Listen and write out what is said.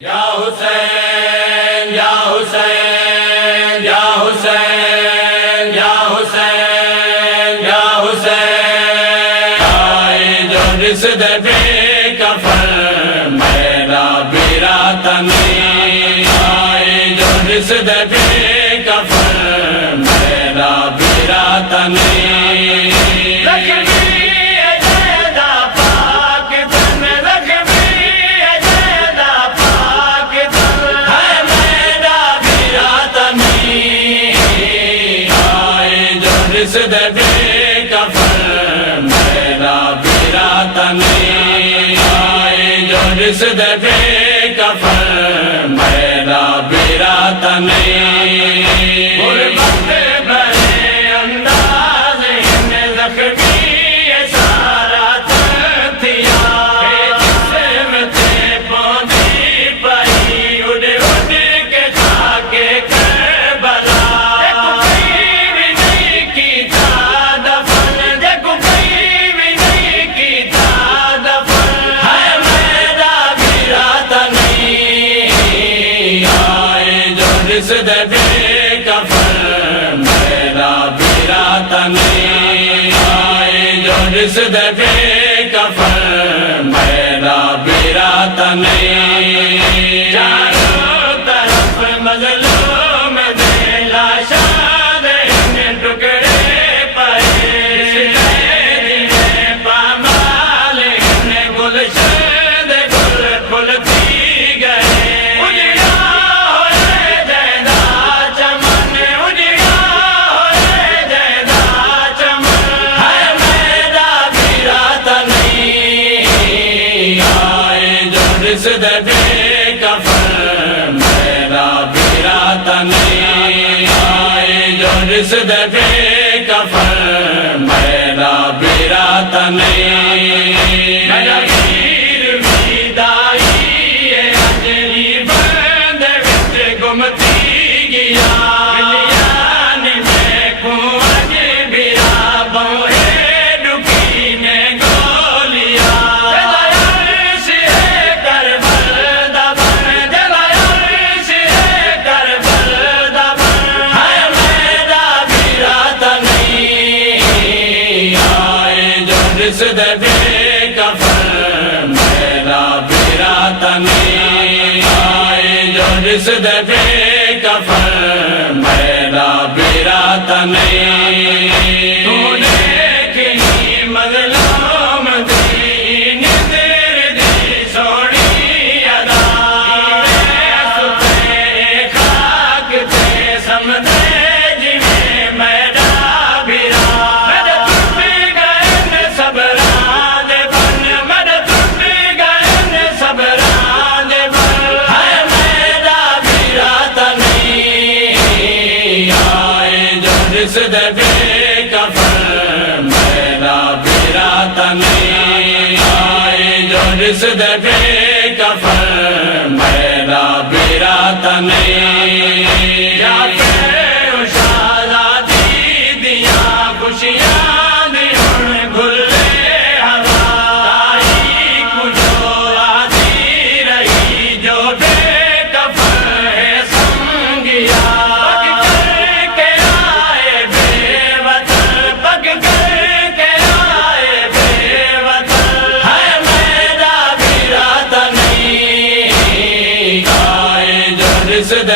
یا حسین یا حسین یا حسین یا حسین یا حسین، آئے جو رسد بے کفن میرا براتنی، آئے جو رسد بے کفن میرا براتنی، رسد بے کفن میرا براتنی، آئے جو رسد بے کفن میرا براتنی، غربت بھرے انداز میں زخمی سارا تھیا، جسم سے پوندی پئی اڑ اڑ کے خاکے کربلا، رسد بے کفن میرا براتنی، آئے جو رسد بے کفن میرا براتنی، چاروں طرف مظلوم دے لاشاں دے ٹکڑے پڑے، پامال گلشن دے گل پھلتی گئے، رسد بے کفن میرا براتنی، آئے جو رسد بے کفن میرا براتنی، میرا پیر ویدائی اجلی بند وچ گمتی گیا، ملیان میں کنوج برا بوہے ڈکی میں گولیا، رسد بے کفن میرا براتنی، آئے جو رسد بے کفن میرا براتنی، تو نے کہیں مظلوم دی نظر دی سوڑی ادا، ستے خاک تے سمدے جویں میرا برا، رسد بے کفن میرا براتنی، آئے جو رسد بے کفن میرا براتنی، یا کہ شادی دیا خوشیاں دی ہن گھلے ہوا، تاریخ جو آتی رہی جو بے کفن ہے سنگیا، رسد